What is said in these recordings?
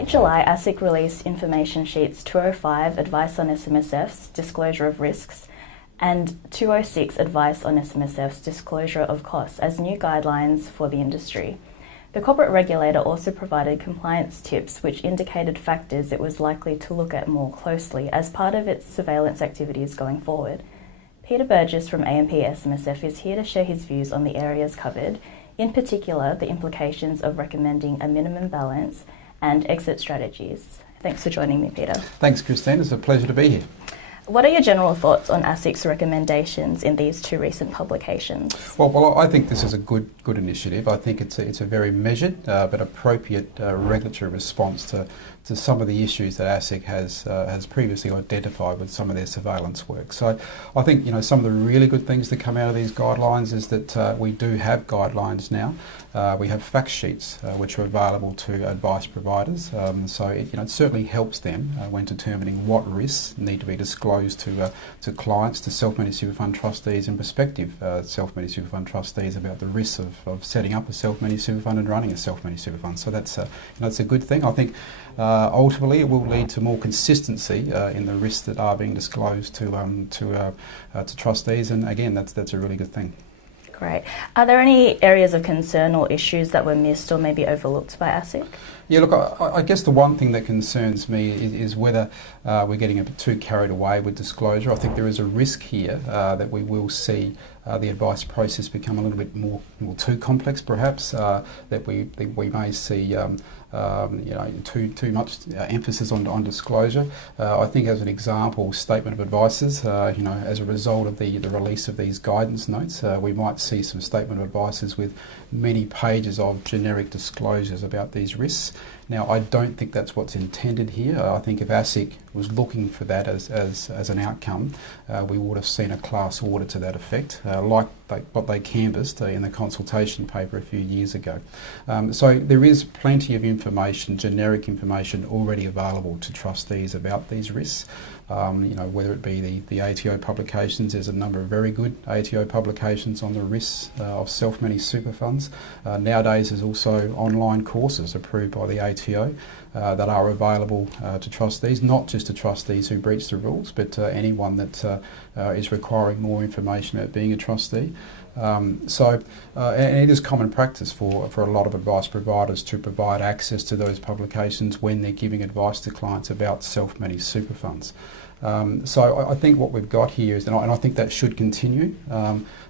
late July, ASIC released information sheets 205, Advice on SMSF's Disclosure of Risks, and 206, Advice on SMSF's Disclosure of Costs, as new guidelines for the industry. The corporate regulator also provided compliance tips which indicated factors it was likely to look at more closely as part of its surveillance activities going forward. Peter Burgess from AMP SMSF is here to share his views on the areas covered, in particular the implications of recommending a minimum balance and exit strategies. Thanks for joining me, Peter. Thanks, Christine. It's a pleasure to be here. What are your general thoughts on ASIC's recommendations in these two recent publications? Well, I think this is a good initiative. I think it's a very measured but appropriate regulatory response to some of the issues that ASIC has previously identified with some of their surveillance work. So I think some of the really good things that come out of these guidelines is that we do have guidelines now. We have fact sheets which are available to advice providers. So it certainly helps them when determining what risks need to be disclosed to clients, to self-managed super fund trustees, and prospective self-managed super fund trustees about the risks of setting up a self-managed super fund and running a self-managed super fund. So that's a good thing. I think ultimately it will lead to more consistency in the risks that are being disclosed to trustees, and again that's a really good thing. Great. Are there any areas of concern or issues that were missed or maybe overlooked by ASIC? Yeah, look, I guess the one thing that concerns me is whether we're getting a bit too carried away with disclosure. I think there is a risk here that we will see the advice process become a little bit more too complex, perhaps. That we may see too much emphasis on disclosure. I think, as an example, statement of advices. As a result of the release of these guidance notes, we might see some statement of advices with many pages of generic disclosures about these risks. Now, I don't think that's what's intended here. I think if ASIC was looking for that as an outcome, we would have seen a class order to that effect, like what they canvassed in the consultation paper a few years ago. So there is plenty of information, generic information, already available to trustees about these risks. Whether it be the ATO publications, there's a number of very good ATO publications on the risks of self-managed super funds. Nowadays there's also online courses approved by the ATO that are available to trustees, not just to trustees who breach the rules, but anyone that is requiring more information about being a trustee. And it is common practice for a lot of advice providers to provide access to those publications when they're giving advice to clients about self-managed super funds. So I think what we've got here is, and I think that should continue,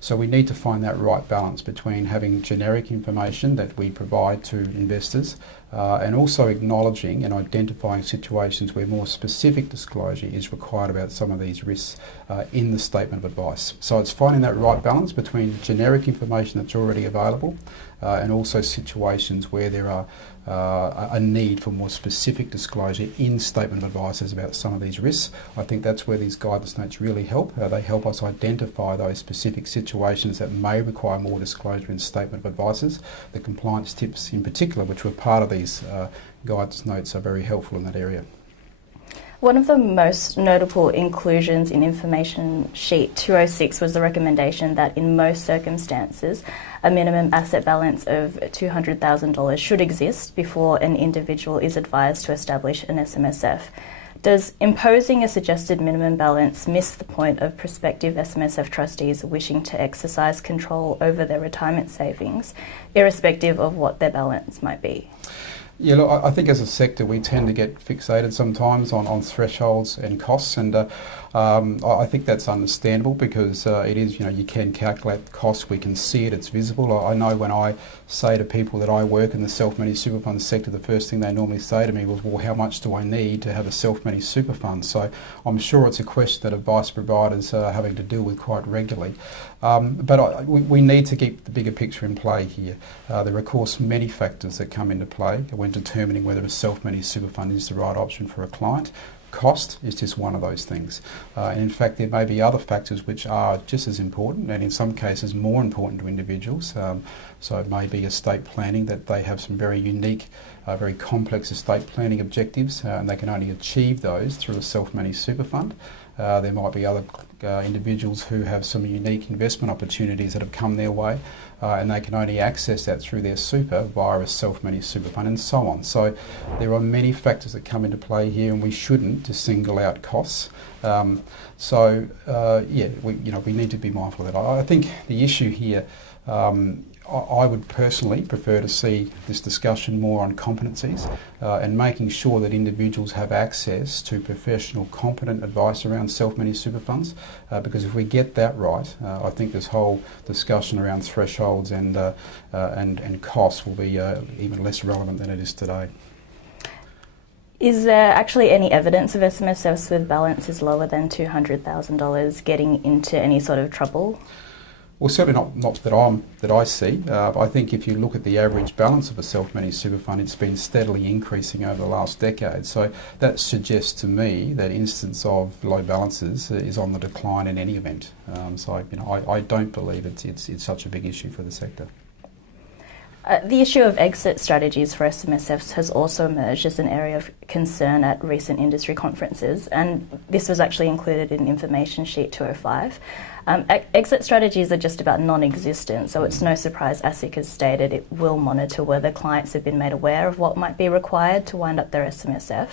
so we need to find that right balance between having generic information that we provide to investors and also acknowledging and identifying situations where more specific disclosure is required about some of these risks in the statement of advice. So it's finding that right balance between generic information that's already available and also situations where there are a need for more specific disclosure in statement of advices about some of these risks. I think that's where these guidance notes really help. They help us identify those specific situations that may require more disclosure in statement of advices. The compliance tips in particular, which were part of these guidance notes, are very helpful in that area. One of the most notable inclusions in information sheet 206 was the recommendation that in most circumstances a minimum asset balance of $200,000 should exist before an individual is advised to establish an SMSF. Does imposing a suggested minimum balance miss the point of prospective SMSF trustees wishing to exercise control over their retirement savings, irrespective of what their balance might be? Yeah, look, I think as a sector we tend to get fixated sometimes on thresholds and costs, and I think that's understandable because it is, you can calculate the cost, we can see it, it's visible. I know when I say to people that I work in the self-managed super fund sector, the first thing they normally say to me was, well, how much do I need to have a self-managed super fund? So I'm sure it's a question that advice providers are having to deal with quite regularly. But we need to keep the bigger picture in play here. There are, of course, many factors that come into play when determining whether a self-managed super fund is the right option for a client. Cost is just one of those things. And in fact, there may be other factors which are just as important and in some cases more important to individuals. So it may be estate planning, that they have some very unique, very complex estate planning objectives and they can only achieve those through a self-managed super fund. There might be other individuals who have some unique investment opportunities that have come their way, and they can only access that through their super via a self-managed super fund, and so on. So there are many factors that come into play here, and we shouldn't just single out costs. We need to be mindful of that. I think the issue here, I would personally prefer to see this discussion more on competencies and making sure that individuals have access to professional, competent advice around self-managed super funds. Because if we get that right, I think this whole discussion around thresholds and costs will be even less relevant than it is today. Is there actually any evidence of SMSFs with balances lower than $200,000 getting into any sort of trouble? Well, certainly not that I see. I think if you look at the average balance of a self-managed super fund, it's been steadily increasing over the last decade. So that suggests to me that instance of low balances is on the decline in any event. I don't believe it's such a big issue for the sector. The issue of exit strategies for SMSFs has also emerged as an area of concern at recent industry conferences, and this was actually included in Information Sheet 205. Exit strategies are just about non-existent, so it's no surprise ASIC has stated it will monitor whether clients have been made aware of what might be required to wind up their SMSF.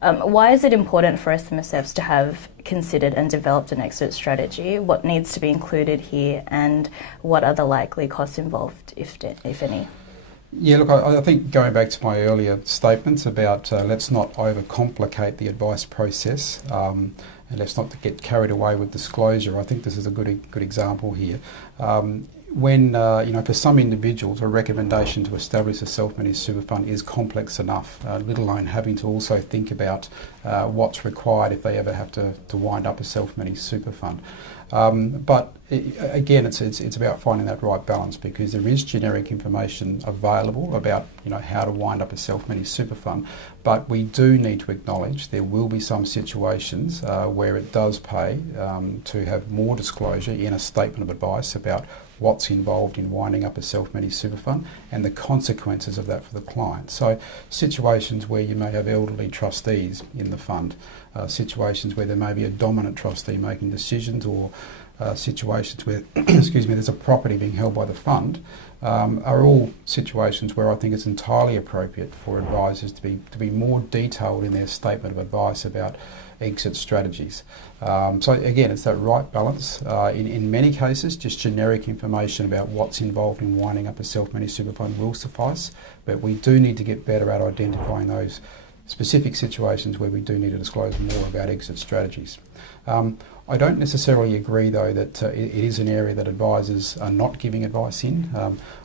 Why is it important for SMSFs to have considered and developed an exit strategy? What needs to be included here, and what are the likely costs involved, if any? Yeah, look, I think going back to my earlier statements about let's not overcomplicate the advice process and let's not get carried away with disclosure. I think this is a good example here. For some individuals, a recommendation to establish a self-managed super fund is complex enough, let alone having to also think about what's required if they ever have to wind up a self-managed super fund. Again, it's about finding that right balance, because there is generic information available about how to wind up a self-managed super fund, but we do need to acknowledge there will be some situations where it does pay to have more disclosure in a statement of advice about what's involved in winding up a self-managed super fund and the consequences of that for the client. So situations where you may have elderly trustees in the fund, situations where there may be a dominant trustee making decisions, or situations where there's a property being held by the fund, are all situations where I think it's entirely appropriate for advisors to be more detailed in their statement of advice about exit strategies. So again, it's that right balance. In many cases, just generic information about what's involved in winding up a self-managed super fund will suffice, but we do need to get better at identifying those specific situations where we do need to disclose more about exit strategies. I don't necessarily agree, though, that it is an area that advisors are not giving advice in.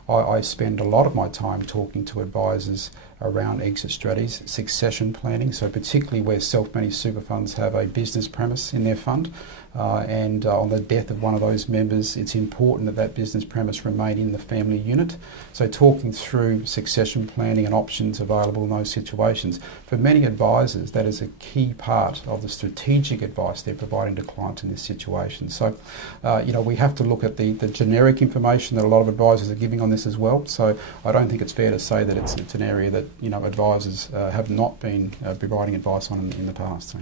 I spend a lot of my time talking to advisors around exit strategies, succession planning, so particularly where self-managed super funds have a business premise in their fund, and on the death of one of those members, it's important that that business premise remain in the family unit. So talking through succession planning and options available in those situations, for many advisors, that is a key part of the strategic advice they're providing to clients in this situation. So, we have to look at the generic information that a lot of advisors are giving on this as well. So I don't think it's fair to say that it's an area that advisors have not been providing advice on in the past. So,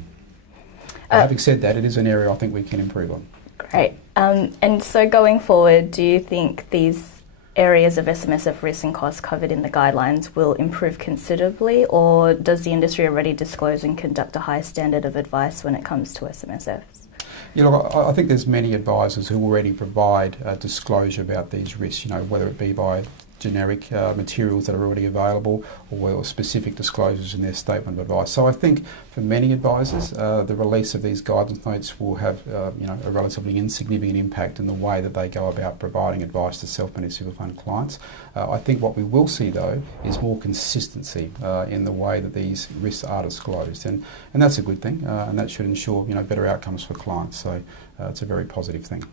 having said that, it is an area I think we can improve on. Great. And so going forward, do you think these areas of SMSF risk and costs covered in the guidelines will improve considerably, or does the industry already disclose and conduct a high standard of advice when it comes to SMSFs? Look, I think there's many advisors who already provide disclosure about these risks, whether it be by generic materials that are already available or specific disclosures in their statement of advice. So I think for many advisors, the release of these guidance notes will have a relatively insignificant impact in the way that they go about providing advice to self-managed super fund clients. I think what we will see, though, is more consistency in the way that these risks are disclosed, and that's a good thing, and that should ensure better outcomes for clients. So it's a very positive thing.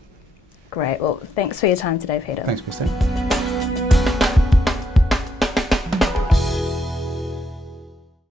Great. Well, thanks for your time today, Peter. Thanks, Christine.